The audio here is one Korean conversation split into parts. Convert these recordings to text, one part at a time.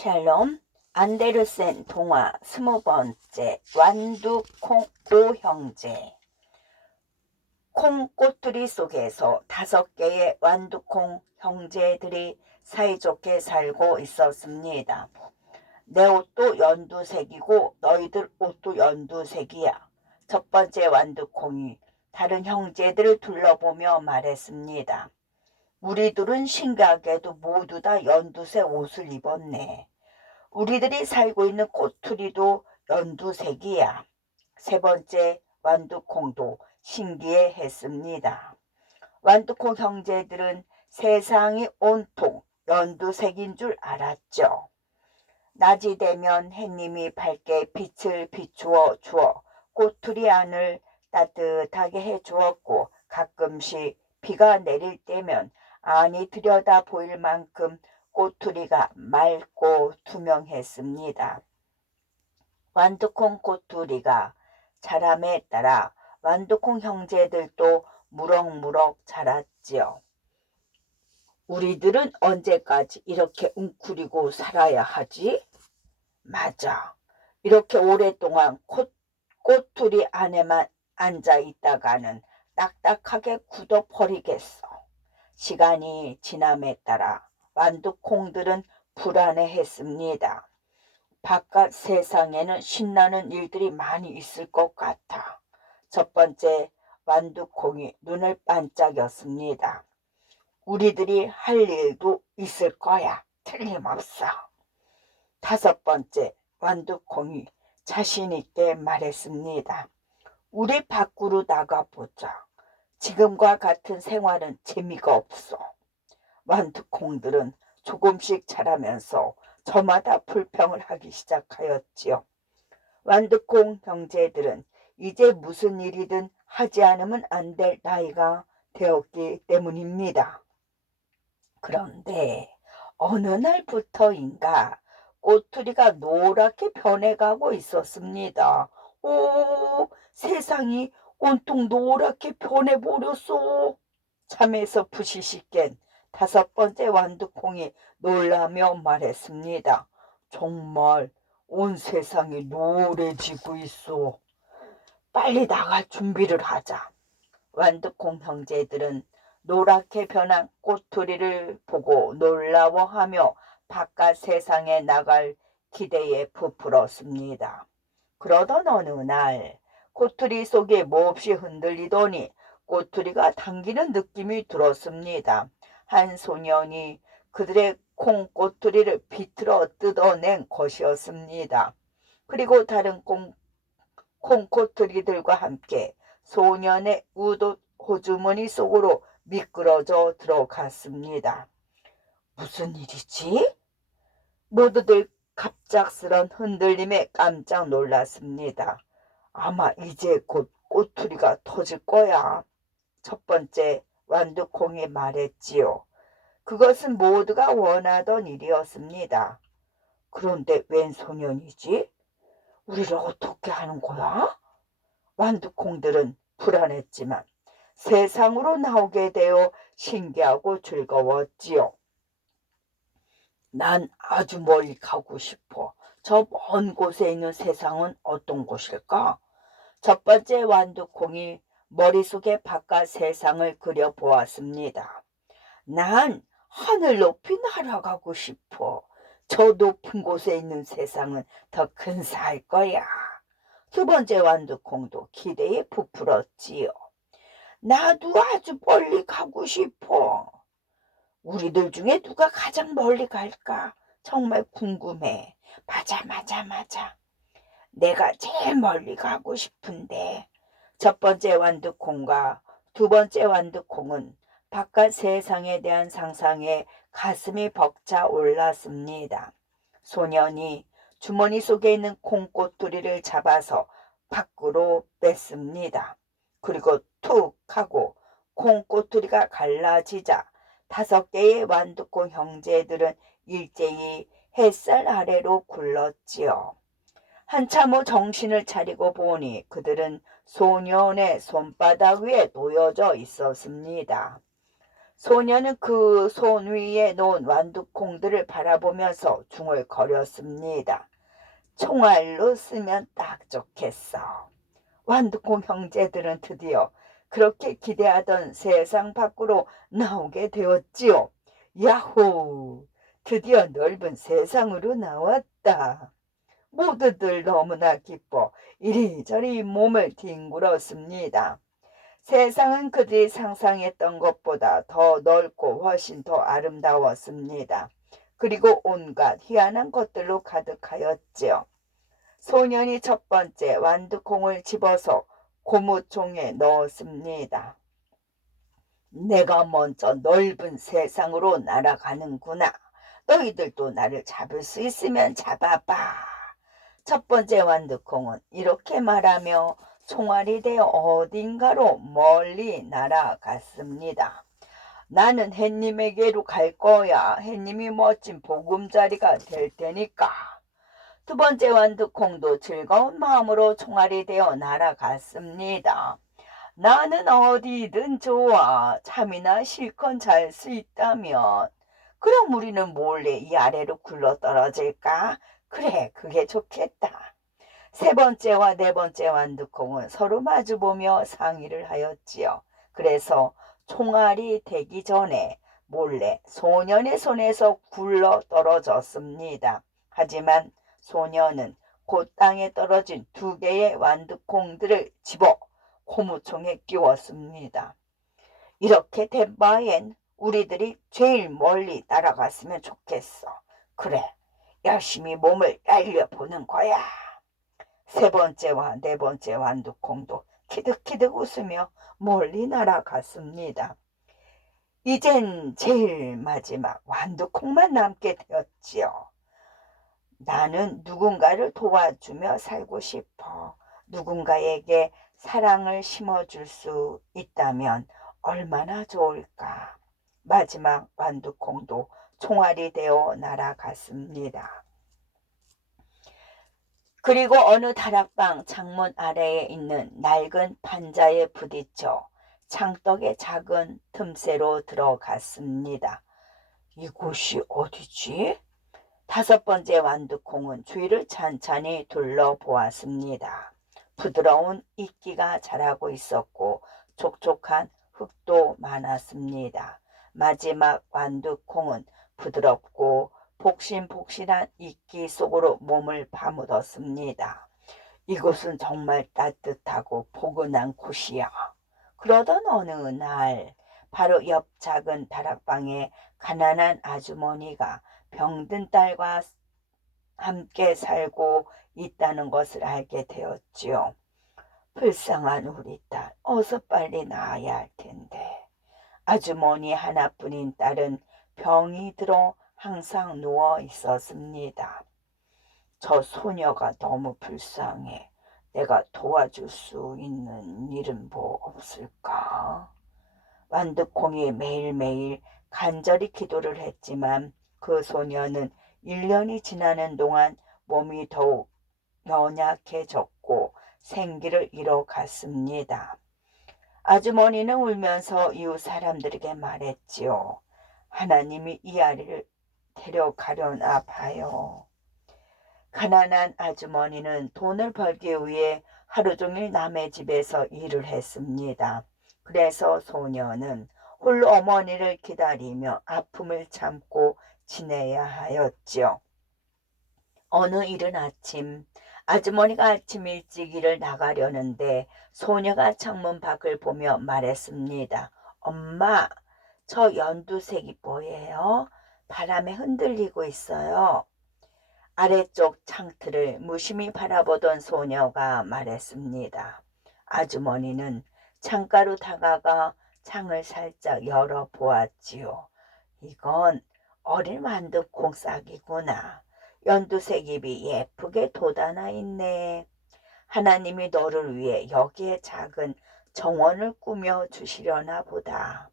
샬롬. 안데르센 동화 20번째. 완두콩 오형제. 콩꼬투리 속에서 5개의 완두콩 형제들이 사이좋게 살고 있었습니다. 내 옷도 연두색이고 너희들 옷도 연두색이야. 첫 번째 완두콩이 다른 형제들을 둘러보며 말했습니다. 우리들은 신기하게도 모두 다 연두색 옷을 입었네. 우리들이 살고 있는 꼬투리도 연두색이야. 세 번째 완두콩도 신기해했습니다. 완두콩 형제들은 세상이 온통 연두색인 줄 알았죠. 낮이 되면 햇님이 밝게 빛을 비추어 주어 꼬투리 안을 따뜻하게 해주었고, 가끔씩 비가 내릴 때면 안이 들여다 보일 만큼 꼬투리가 맑고 투명했습니다. 완두콩 꼬투리가 자람에 따라 완두콩 형제들도 무럭무럭 자랐지요. 우리들은 언제까지 이렇게 웅크리고 살아야 하지? 맞아. 이렇게 오랫동안 꼬투리 안에만 앉아 있다가는 딱딱하게 굳어버리겠어. 시간이 지남에 따라 완두콩들은 불안해했습니다. 바깥 세상에는 신나는 일들이 많이 있을 것 같아. 첫 번째 완두콩이 눈을 반짝였습니다. 우리들이 할 일도 있을 거야. 틀림없어. 다섯 번째 완두콩이 자신 있게 말했습니다. 우리 밖으로 나가보자. 지금과 같은 생활은 재미가 없어. 완두콩들은 조금씩 자라면서 저마다 불평을 하기 시작하였지요. 완두콩 형제들은 이제 무슨 일이든 하지 않으면 안 될 나이가 되었기 때문입니다. 그런데 어느 날부터인가 꼬투리가 노랗게 변해가고 있었습니다. 오, 세상이 온통 노랗게 변해버렸어. 잠에서 부시시 깬 5번째 완두콩이 놀라며 말했습니다. 정말 온 세상이 노래지고 있어. 빨리 나갈 준비를 하자. 완두콩 형제들은 노랗게 변한 꼬투리를 보고 놀라워하며 바깥 세상에 나갈 기대에 부풀었습니다. 그러던 어느 날 꼬투리 속에 몹시 흔들리더니 꼬투리가 당기는 느낌이 들었습니다. 한 소년이 그들의 콩꼬투리를 비틀어 뜯어낸 것이었습니다. 그리고 다른 콩꼬투리들과 함께 소년의 우옷 호주머니 속으로 미끄러져 들어갔습니다. 무슨 일이지? 모두들 갑작스런 흔들림에 깜짝 놀랐습니다. 아마 이제 곧 꼬투리가 터질 거야. 첫 번째 완두콩이 말했지요. 그것은 모두가 원하던 일이었습니다. 그런데 웬 소년이지? 우리를 어떻게 하는 거야? 완두콩들은 불안했지만 세상으로 나오게 되어 신기하고 즐거웠지요. 난 아주 멀리 가고 싶어. 저 먼 곳에 있는 세상은 어떤 곳일까? 첫 번째 완두콩이 머릿속에 바깥 세상을 그려보았습니다. 난 하늘 높이 날아가고 싶어. 저 높은 곳에 있는 세상은 더 근사할 거야. 두 번째 완두콩도 기대에 부풀었지요. 나도 아주 멀리 가고 싶어. 우리들 중에 누가 가장 멀리 갈까? 정말 궁금해. 맞아. 내가 제일 멀리 가고 싶은데. 첫 번째 완두콩과 두 번째 완두콩은 바깥 세상에 대한 상상에 가슴이 벅차 올랐습니다. 소년이 주머니 속에 있는 콩꼬투리를 잡아서 밖으로 뺐습니다. 그리고 툭 하고 콩꼬투리가 갈라지자 5개의 완두콩 형제들은 일제히 햇살 아래로 굴렀지요. 한참 후 정신을 차리고 보니 그들은 소년의 손바닥 위에 놓여져 있었습니다. 소녀는 그 손 위에 놓은 완두콩들을 바라보면서 중얼거렸습니다. 총알로 쓰면 딱 좋겠어. 완두콩 형제들은 드디어 그렇게 기대하던 세상 밖으로 나오게 되었지요. 야호! 드디어 넓은 세상으로 나왔다. 모두들 너무나 기뻐 이리저리 몸을 뒹굴었습니다. 세상은 그들이 상상했던 것보다 더 넓고 훨씬 더 아름다웠습니다. 그리고 온갖 희한한 것들로 가득하였지요. 소년이 첫 번째 완두콩을 집어서 고무통에 넣었습니다. 내가 먼저 넓은 세상으로 날아가는구나. 너희들도 나를 잡을 수 있으면 잡아봐. 첫 번째 완두콩은 이렇게 말하며 총알이 되어 어딘가로 멀리 날아갔습니다. 나는 햇님에게로 갈 거야. 햇님이 멋진 보금자리가 될 테니까. 두 번째 완두콩도 즐거운 마음으로 총알이 되어 날아갔습니다. 나는 어디든 좋아. 잠이나 실컷 잘 수 있다면. 그럼 우리는 몰래 이 아래로 굴러떨어질까? 그래, 그게 좋겠다. 세 번째와 네 번째 완두콩은 서로 마주보며 상의를 하였지요. 그래서 총알이 되기 전에 몰래 소년의 손에서 굴러 떨어졌습니다. 하지만 소년은 곧 땅에 떨어진 두 개의 완두콩들을 집어 고무총에 끼웠습니다. 이렇게 된 바엔 우리들이 제일 멀리 날아갔으면 좋겠어. 그래, 열심히 몸을 날려보는 거야. 세 번째와 네 번째 완두콩도 키득키득 웃으며 멀리 날아갔습니다. 이젠 제일 마지막 완두콩만 남게 되었지요. 나는 누군가를 도와주며 살고 싶어. 누군가에게 사랑을 심어줄 수 있다면 얼마나 좋을까. 마지막 완두콩도 총알이 되어 날아갔습니다. 그리고 어느 다락방 창문 아래에 있는 낡은 판자에 부딪혀 창떡의 작은 틈새로 들어갔습니다. 이곳이 어디지? 다섯 번째 완두콩은 주위를 찬찬히 둘러보았습니다. 부드러운 이끼가 자라고 있었고 촉촉한 흙도 많았습니다. 마지막 완두콩은 부드럽고 폭신폭신한 이끼 속으로 몸을 파묻었습니다. 이곳은 정말 따뜻하고 포근한 곳이야. 그러던 어느 날 바로 옆 작은 다락방에 가난한 아주머니가 병든 딸과 함께 살고 있다는 것을 알게 되었지요. 불쌍한 우리 딸, 어서 빨리 나아야 할 텐데. 아주머니 하나뿐인 딸은 병이 들어 항상 누워 있었습니다. 저 소녀가 너무 불쌍해. 내가 도와줄 수 있는 일은 뭐 없을까? 완두콩이 매일매일 간절히 기도를 했지만 그 소녀는 1년이 지나는 동안 몸이 더욱 연약해졌고 생기를 잃어갔습니다. 아주머니는 울면서 이웃 사람들에게 말했지요. 하나님이 이 아이를 데려가려나 봐요. 가난한 아주머니는 돈을 벌기 위해 하루 종일 남의 집에서 일을 했습니다. 그래서 소녀는 홀로 어머니를 기다리며 아픔을 참고 지내야 하였지요. 어느 이른 아침 아주머니가 아침 일찍 일을 나가려는데 소녀가 창문 밖을 보며 말했습니다. 엄마, 저 연두색이 뭐예요? 바람에 흔들리고 있어요. 아래쪽 창틀을 무심히 바라보던 소녀가 말했습니다. 아주머니는 창가로 다가가 창을 살짝 열어보았지요. 이건 어린 완두콩 싹이구나. 연두색 잎이 예쁘게 돋아나 있네. 하나님이 너를 위해 여기에 작은 정원을 꾸며 주시려나 보다.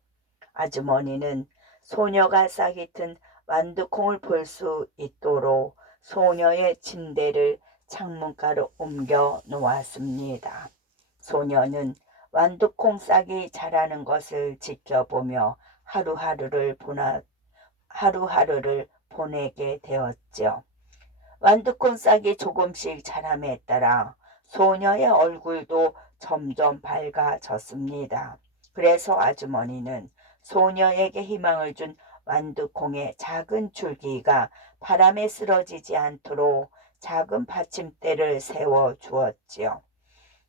아주머니는 소녀가 싹이 튼 완두콩을 볼 수 있도록 소녀의 침대를 창문가로 옮겨 놓았습니다. 소녀는 완두콩 싹이 자라는 것을 지켜보며 하루하루를 보내게 되었죠. 완두콩 싹이 조금씩 자람에 따라 소녀의 얼굴도 점점 밝아졌습니다. 그래서 아주머니는 소녀에게 희망을 준 완두콩의 작은 줄기가 바람에 쓰러지지 않도록 작은 받침대를 세워 주었지요.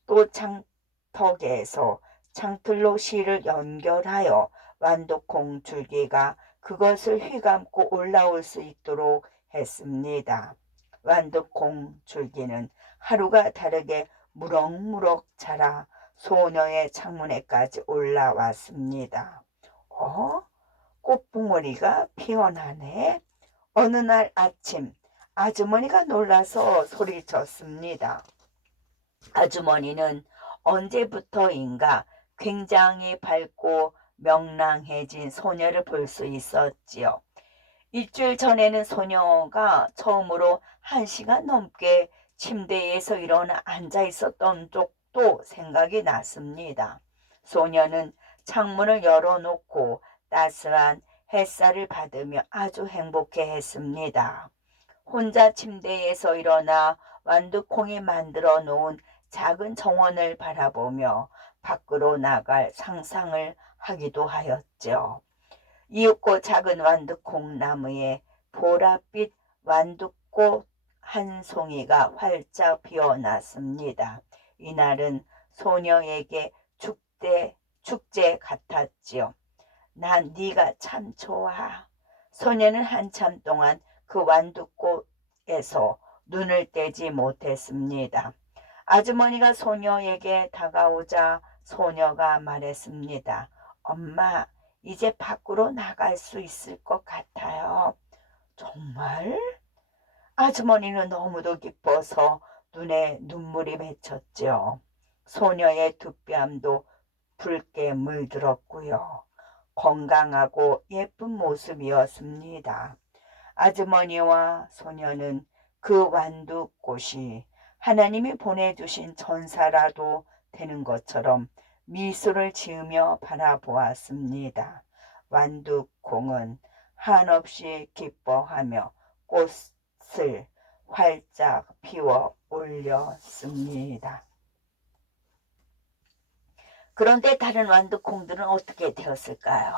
또 창턱에서 창틀로 실을 연결하여 완두콩 줄기가 그것을 휘감고 올라올 수 있도록 했습니다. 완두콩 줄기는 하루가 다르게 무럭무럭 자라 소녀의 창문에까지 올라왔습니다. 꽃봉오리가 피어나네. 어느 날 아침 아주머니가 놀라서 소리쳤습니다. 아주머니는 언제부터인가 굉장히 밝고 명랑해진 소녀를 볼 수 있었지요. 일주일 전에는 소녀가 처음으로 1시간 넘게 침대에서 일어나 앉아 있었던 쪽도 생각이 났습니다. 소녀는 창문을 열어놓고 따스한 햇살을 받으며 아주 행복해했습니다. 혼자 침대에서 일어나 완두콩이 만들어 놓은 작은 정원을 바라보며 밖으로 나갈 상상을 하기도 하였죠. 이윽고 작은 완두콩 나무에 보랏빛 완두꽃 한 송이가 활짝 피어났습니다. 이날은 소녀에게 축제 같았지요. 난 네가 참 좋아. 소녀는 한참 동안 그 완두꽃에서 눈을 떼지 못했습니다. 아주머니가 소녀에게 다가오자 소녀가 말했습니다. 엄마, 이제 밖으로 나갈 수 있을 것 같아요. 정말? 아주머니는 너무도 기뻐서 눈에 눈물이 맺혔죠. 소녀의 두 뺨도 붉게 물들었고요. 건강하고 예쁜 모습이었습니다. 아주머니와 소녀는 그 완두꽃이 하나님이 보내주신 천사라도 되는 것처럼 미소를 지으며 바라보았습니다. 완두콩은 한없이 기뻐하며 꽃을 활짝 피워 올렸습니다. 그런데 다른 완두콩들은 어떻게 되었을까요?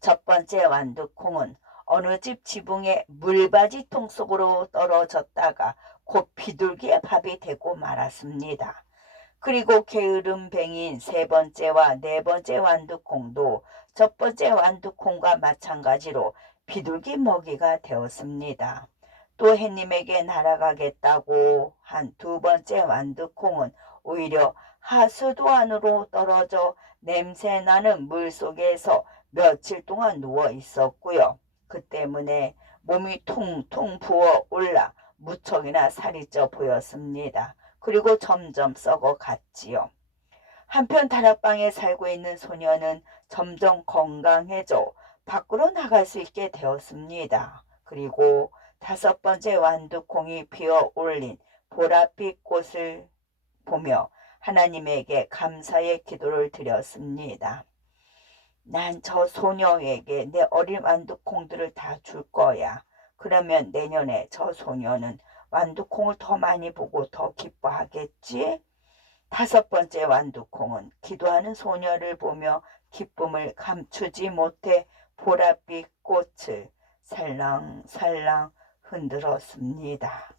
첫 번째 완두콩은 어느 집 지붕의 물바지통 속으로 떨어졌다가 곧 비둘기의 밥이 되고 말았습니다. 그리고 게으름뱅이인 세 번째와 네 번째 완두콩도 첫 번째 완두콩과 마찬가지로 비둘기 먹이가 되었습니다. 또 햇님에게 날아가겠다고 한 두 번째 완두콩은 오히려 하수도 안으로 떨어져 냄새나는 물속에서 며칠 동안 누워 있었고요. 그 때문에 몸이 퉁퉁 부어 올라 무척이나 살이 쪄 보였습니다. 그리고 점점 썩어갔지요. 한편 다락방에 살고 있는 소녀는 점점 건강해져 밖으로 나갈 수 있게 되었습니다. 그리고 다섯 번째 완두콩이 피어 올린 보랏빛 꽃을 보며 하나님에게 감사의 기도를 드렸습니다. 난 저 소녀에게 내 어린 완두콩들을 다 줄 거야. 그러면 내년에 저 소녀는 완두콩을 더 많이 보고 더 기뻐하겠지? 다섯 번째 완두콩은 기도하는 소녀를 보며 기쁨을 감추지 못해 보랏빛 꽃을 살랑살랑 흔들었습니다.